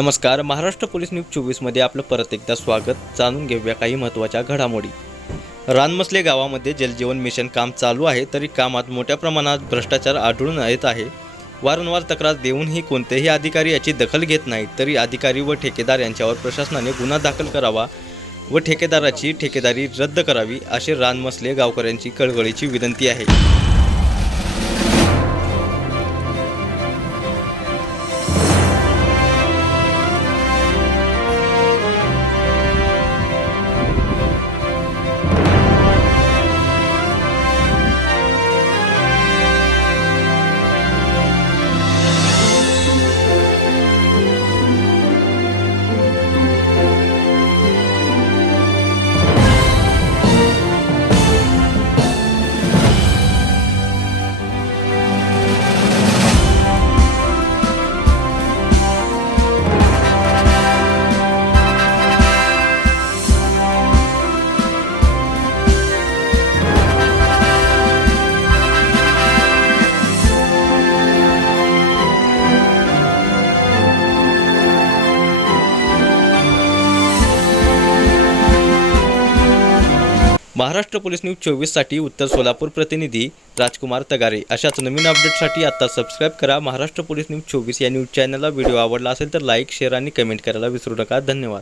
नमस्कार, Maharashtra police news 24 मध्ये आपलं परत एकदा स्वागत। जाणून घेऊया काही महत्त्वाच्या घडामोडी। रानमसले गावामध्ये जलजीवन मिशन काम चालू आहे, तरी कामात मोठ्या प्रमाणात भ्रष्टाचार आढळून येत आहे। वारंवार तक्रार देऊनही कोणतेही अधिकारी याची दखल घेत नाहीत, तरी अधिकारी व ठेकेदार यांच्यावर प्रशासनाने गुन्हा दाखल करावा व ठेकेदाराची ठेकेदारी रद्द करावी, अशी रानमसले गावकऱ्यांची कळकळीची विनंती आहे। महाराष्ट्र पोलीस न्यूज 24 साठी उत्तर सोलापूर प्रतिनिधी राजकुमार तगारे। अशाच नवीन अपडेटसाठी आता सबस्क्राइब करा महाराष्ट्र पोलीस न्यूज 24 या न्यूज चॅनलला। व्हिडिओ आवडला असेल तर लाईक, शेअर आणि कमेंट करायला विसरू नका। धन्यवाद।